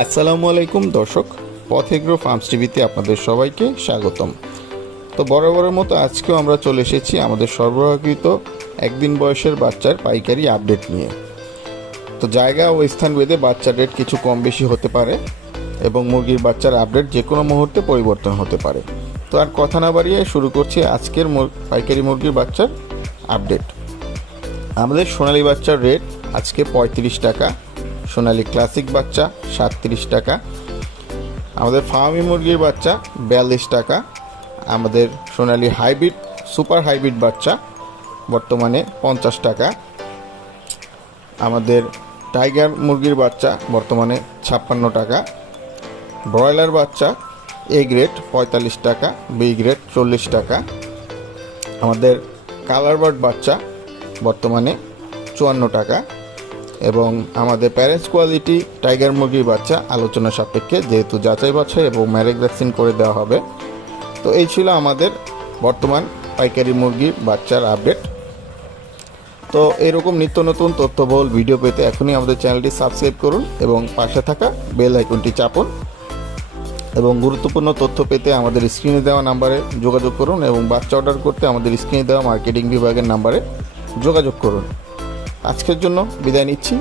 আসসালামু আলাইকুম দর্শক, পথেগ্রো ফার্মস টিভিতে আপনাদের সবাইকে স্বাগতম। তো বরাবরের মতো আজকেও আমরা চলে এসেছি আমাদের সরবরাহকৃত একদিন বয়সের বাচ্চার পাইকারি আপডেট নিয়ে। তো জায়গা ও স্থান ভেদে বাচ্চার রেট কিছু কম বেশি হতে পারে এবং মুরগির বাচ্চার আপডেট যে কোনো মুহূর্তে পরিবর্তন হতে পারে। তো আর কথা না বাড়িয়ে শুরু করছি আজকের পাইকারি মুরগির বাচ্চার আপডেট। আমাদের সোনালী বাচ্চার রেট আজকে পঁয়ত্রিশ টাকা সোনালী ক্লাসিক বাচ্চা, সাতত্রিশ টাকা। আমাদের ফার্মি মুরগির বাচ্চা, বিয়াল্লিশ টাকা। আমাদের সোনালি হাইব্রিড, সুপার হাইব্রিড বাচ্চা, বর্তমানে পঞ্চাশ টাকা। আমাদের টাইগার মুরগির বাচ্চা, বর্তমানে ছাপ্পান্ন টাকা। ব্রয়লার বাচ্চা, এ গ্রেড, পঁয়তাল্লিশ টাকা, বি গ্রেড, চল্লিশ টাকা। আমাদের কালার বার্ড বাচ্চা, বর্তমানে চুয়ান্ন টাকা। এবং আমাদের প্যারেন্টস কোয়ালিটি টাইগার মুরগির বাচ্চা আলোচনা সাপেক্ষে যেহেতু যাচাই বাছাই এবং ম্যারেজ ভ্যাকসিন করে দেওয়া হবে। তো এই ছিল আমাদের বর্তমান পাইকারি মুরগির বাচ্চার আপডেট। তো এরকম নিত্য নতুন তথ্যবহুল ভিডিও পেতে এখনই আমাদের চ্যানেলটি সাবস্ক্রাইব করুন এবং পাশে থাকা বেল আইকনটি চাপুন। এবং গুরুত্বপূর্ণ তথ্য পেতে আমাদের স্ক্রিনে দেওয়া নাম্বারে যোগাযোগ করুন এবং বাচ্চা অর্ডার করতে আমাদের স্ক্রিনে দেওয়া মার্কেটিং বিভাগের নাম্বারে যোগাযোগ করুন। আজকের জন্য বিদায় নিচ্ছি।